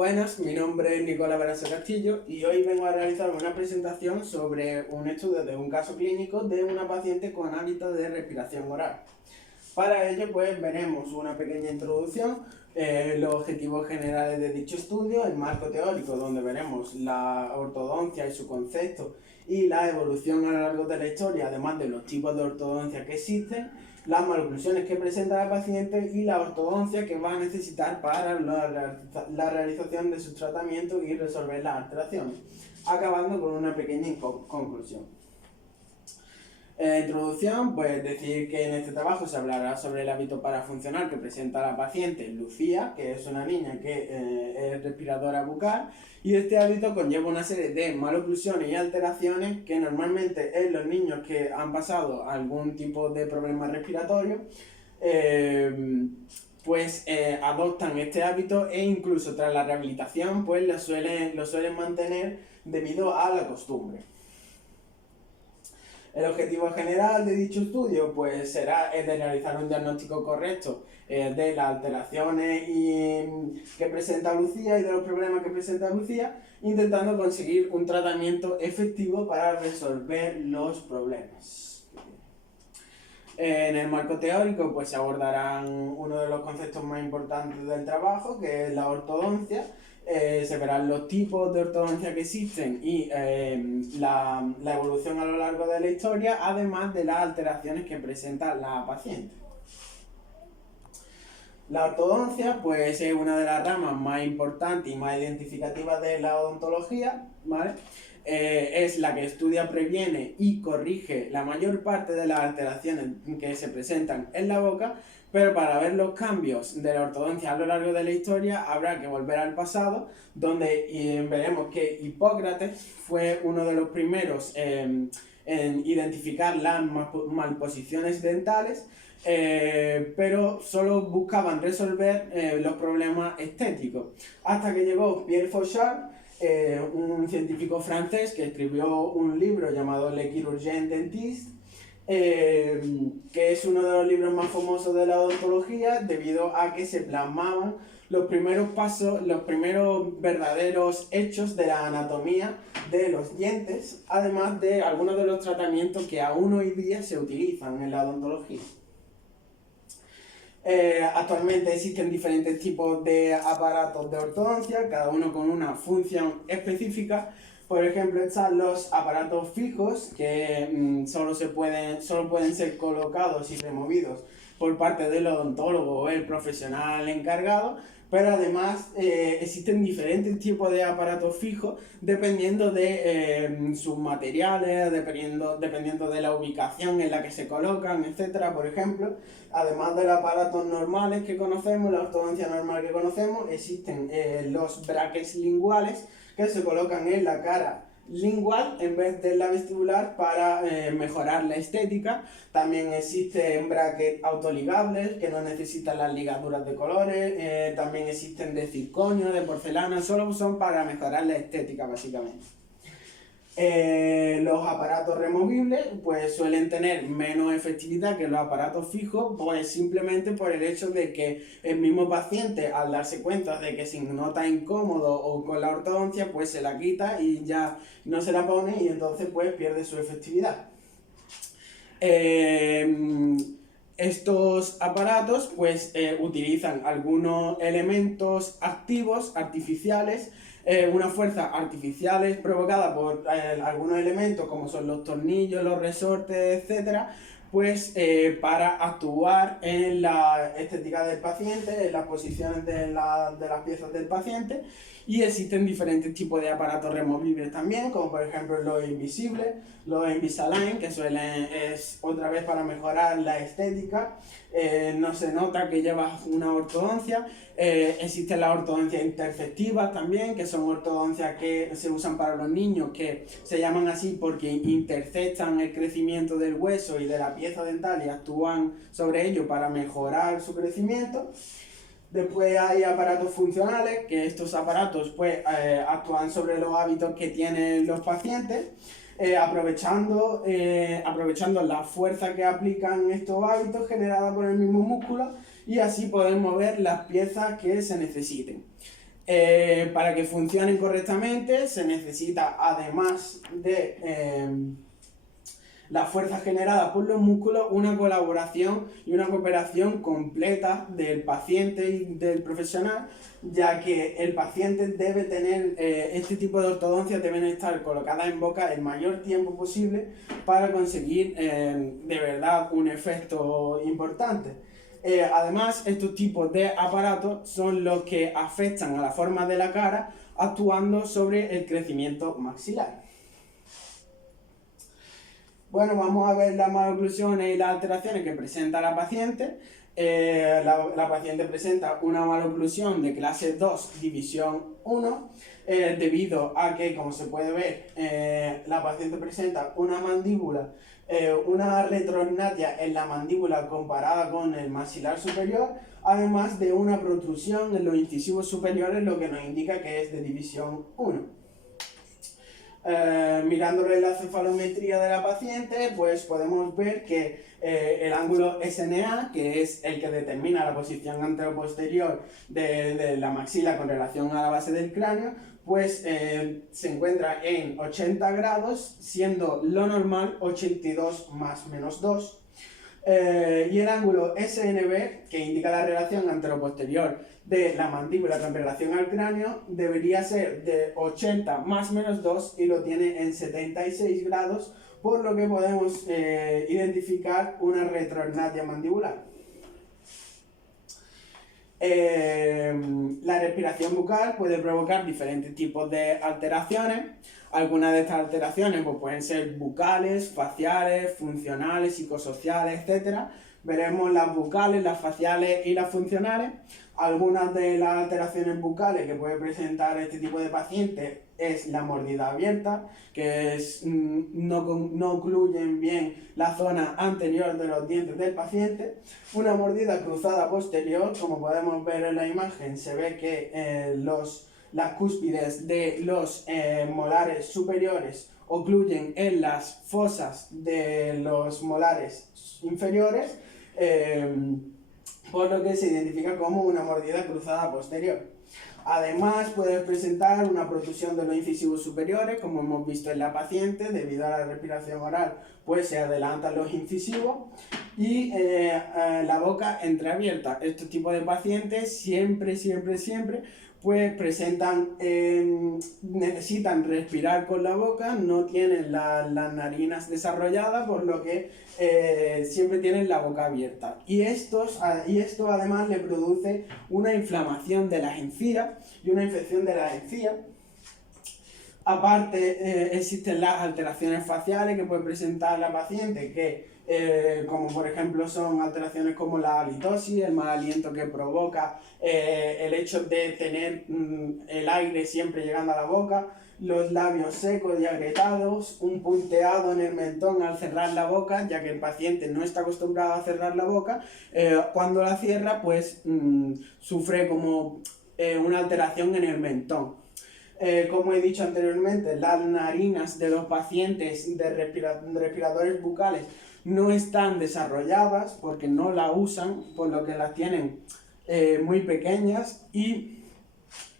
Buenas, mi nombre es Nicolás Barazo Castillo y hoy vengo a realizar una presentación sobre un estudio de un caso clínico de una paciente con hábitos de respiración oral. Para ello, pues veremos una pequeña introducción, los objetivos generales de dicho estudio, el marco teórico donde veremos la ortodoncia y su concepto y la evolución a lo largo de la historia, además de los tipos de ortodoncia que existen, las maloclusiones que presenta la paciente y la ortodoncia que va a necesitar para la realización de sus tratamientos y resolver las alteraciones, acabando con una pequeña conclusión. Introducción, pues decir que en este trabajo se hablará sobre el hábito parafuncional que presenta la paciente Lucía, que es una niña que es respiradora bucal, y este hábito conlleva una serie de maloclusiones y alteraciones que normalmente en los niños que han pasado algún tipo de problema respiratorio, adoptan este hábito e incluso tras la rehabilitación pues lo suelen mantener debido a la costumbre. El objetivo general de dicho estudio pues será el de realizar un diagnóstico correcto de las alteraciones que presenta Lucía y de los problemas que presenta Lucía, intentando conseguir un tratamiento efectivo para resolver los problemas. En el marco teórico pues se abordarán uno de los conceptos más importantes del trabajo, que es la ortodoncia. Se verán los tipos de ortodoncia que existen y la evolución a lo largo de la historia, además de las alteraciones que presenta la paciente. La ortodoncia pues, es una de las ramas más importantes y más identificativas de la odontología, ¿vale? Es la que estudia, previene y corrige la mayor parte de las alteraciones que se presentan en la boca, pero para ver los cambios de la ortodoncia a lo largo de la historia habrá que volver al pasado, donde veremos que Hipócrates fue uno de los primeros en identificar las malposiciones dentales, pero solo buscaban resolver los problemas estéticos, hasta que llegó Pierre Fauchard, un científico francés que escribió un libro llamado Le Chirurgien Dentiste, que es uno de los libros más famosos de la odontología, debido a que se plasmaban los primeros pasos, los primeros verdaderos hechos de la anatomía de los dientes, además de algunos de los tratamientos que aún hoy día se utilizan en la odontología. Actualmente existen diferentes tipos de aparatos de ortodoncia, cada uno con una función específica. Por ejemplo, están los aparatos fijos, que solo pueden ser colocados y removidos por parte del odontólogo o el profesional encargado, pero además existen diferentes tipos de aparatos fijos dependiendo de sus materiales, dependiendo de la ubicación en la que se colocan, etc. Por ejemplo, además de los aparatos normales que conocemos, la ortodoncia normal que conocemos, existen los brackets linguales, que se colocan en la cara lingual en vez de la vestibular para mejorar la estética. También existen brackets autoligables que no necesitan las ligaduras de colores, también existen de circonio, de porcelana, solo son para mejorar la estética básicamente. Los aparatos removibles pues suelen tener menos efectividad que los aparatos fijos, pues simplemente por el hecho de que el mismo paciente, al darse cuenta de que se nota incómodo o con la ortodoncia, pues se la quita y ya no se la pone y entonces pues pierde su efectividad. Estos aparatos pues utilizan algunos elementos activos, artificiales, unas fuerzas artificiales provocadas por algunos elementos como son los tornillos, los resortes, etcétera, pues para actuar en la estética del paciente, en las posiciones de las piezas del paciente. Y existen diferentes tipos de aparatos removibles también, como por ejemplo los invisibles, los Invisalign, que es otra vez para mejorar la estética. No se nota que llevas una ortodoncia. Existen las ortodoncias interceptivas también, que son ortodoncias que se usan para los niños, que se llaman así porque interceptan el crecimiento del hueso y de la pieza dental y actúan sobre ello para mejorar su crecimiento. Después hay aparatos funcionales, que estos aparatos pues, actúan sobre los hábitos que tienen los pacientes, aprovechando la fuerza que aplican estos hábitos generada por el mismo músculo, y así poder mover las piezas que se necesiten. Para que funcionen correctamente se necesita, además de la fuerza generada por los músculos, una colaboración y una cooperación completa del paciente y del profesional, ya que el paciente debe tener este tipo de ortodoncias, deben estar colocadas en boca el mayor tiempo posible para conseguir de verdad un efecto importante. Además, estos tipos de aparatos son los que afectan a la forma de la cara, actuando sobre el crecimiento maxilar. Bueno, vamos a ver las maloclusiones y las alteraciones que presenta la paciente. La paciente presenta una maloclusión de clase 2, división 1, debido a que, como se puede ver, la paciente presenta una mandíbula, una retrognatia en la mandíbula comparada con el maxilar superior, además de una protrusión en los incisivos superiores, lo que nos indica que es de división 1. Mirándole la cefalometría de la paciente, pues podemos ver que el ángulo SNA, que es el que determina la posición anteroposterior de la maxila con relación a la base del cráneo, pues se encuentra en 80 grados, siendo lo normal 82 más menos 2. Y el ángulo SNB, que indica la relación anteroposterior de la mandíbula con relación al cráneo, debería ser de 80 más menos 2 y lo tiene en 76 grados, por lo que podemos identificar una retrognatia mandibular. La respiración bucal puede provocar diferentes tipos de alteraciones. Algunas de estas alteraciones pues, pueden ser bucales, faciales, funcionales, psicosociales, etc. Veremos las bucales, las faciales y las funcionales. Algunas de las alteraciones bucales que puede presentar este tipo de pacientes es la mordida abierta, que no ocluyen bien la zona anterior de los dientes del paciente. Una mordida cruzada posterior, como podemos ver en la imagen, se ve que las cúspides de los molares superiores ocluyen en las fosas de los molares inferiores, por lo que se identifica como una mordida cruzada posterior. Además, puede presentar una protrusión de los incisivos superiores, como hemos visto en la paciente, debido a la respiración oral, pues se adelantan los incisivos y la boca entreabierta. Estos tipos de pacientes siempre pues necesitan respirar con la boca, no tienen las narinas desarrolladas, por lo que siempre tienen la boca abierta. Y esto además le produce una inflamación de las encías y una infección de las encías. Aparte, existen las alteraciones faciales que puede presentar la paciente, como por ejemplo son alteraciones como la halitosis, el mal aliento que provoca el hecho de tener el aire siempre llegando a la boca, los labios secos y agrietados, un punteado en el mentón al cerrar la boca, ya que el paciente no está acostumbrado a cerrar la boca. Cuando la cierra, pues sufre como una alteración en el mentón. Como he dicho anteriormente, las narinas de los pacientes de respiradores bucales no están desarrolladas porque no la usan, por lo que las tienen muy pequeñas, y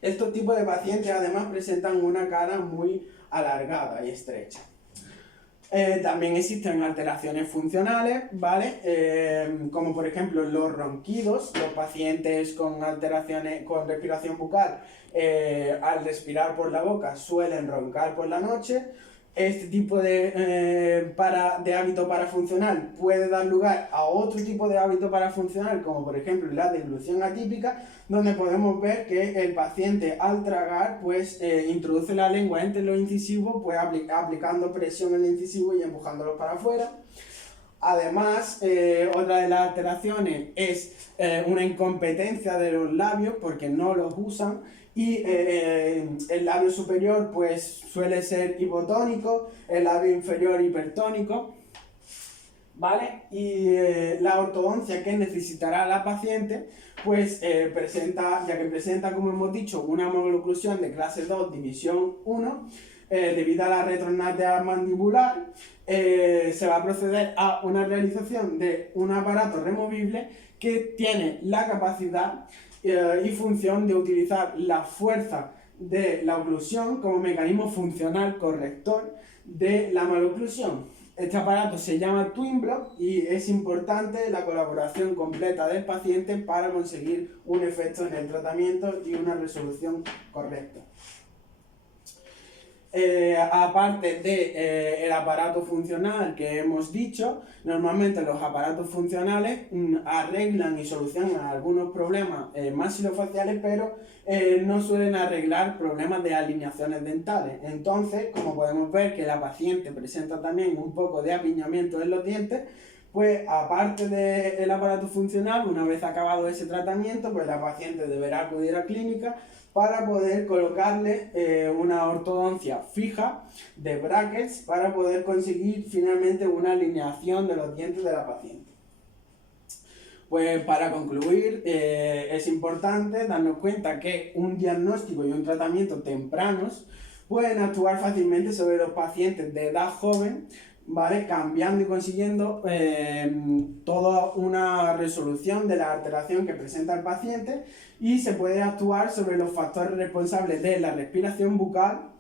estos tipos de pacientes además presentan una cara muy alargada y estrecha. También existen alteraciones funcionales, ¿vale? Como por ejemplo los ronquidos. Los pacientes con alteraciones con respiración bucal, al respirar por la boca, suelen roncar por la noche. Este tipo de hábito parafuncional puede dar lugar a otro tipo de hábito parafuncional, como por ejemplo la deglución atípica, donde podemos ver que el paciente al tragar pues introduce la lengua entre los incisivos, pues aplicando presión en el incisivo y empujándolos para afuera. Además, otra de las alteraciones es una incompetencia de los labios porque no los usan, y el labio superior pues suele ser hipotónico, el labio inferior hipertónico, ¿vale? Y la ortodoncia que necesitará la paciente pues presenta, como hemos dicho, una maloclusión de clase 2, división 1, debido a la retrognatia mandibular, se va a proceder a una realización de un aparato removible que tiene la capacidad y función de utilizar la fuerza de la oclusión como mecanismo funcional corrector de la maloclusión. Este aparato se llama Twin Block y es importante la colaboración completa del paciente para conseguir un efecto en el tratamiento y una resolución correcta. Aparte del aparato funcional que hemos dicho, normalmente los aparatos funcionales arreglan y solucionan algunos problemas maxilofaciales, pero no suelen arreglar problemas de alineaciones dentales. Entonces, como podemos ver que la paciente presenta también un poco de apiñamiento en los dientes, pues aparte del aparato funcional, una vez acabado ese tratamiento, pues la paciente deberá acudir a clínica para poder colocarle una ortodoncia fija de brackets para poder conseguir finalmente una alineación de los dientes de la paciente. Pues para concluir, es importante darnos cuenta que un diagnóstico y un tratamiento tempranos pueden actuar fácilmente sobre los pacientes de edad joven, ¿vale? Cambiando y consiguiendo toda una resolución de la alteración que presenta el paciente, y se puede actuar sobre los factores responsables de la respiración bucal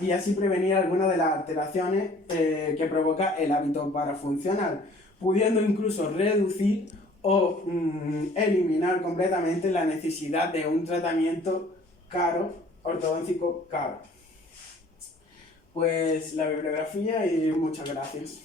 y así prevenir algunas de las alteraciones que provoca el hábito parafuncional, pudiendo incluso reducir o eliminar completamente la necesidad de un tratamiento caro, ortodóntico caro. Pues la bibliografía y muchas gracias.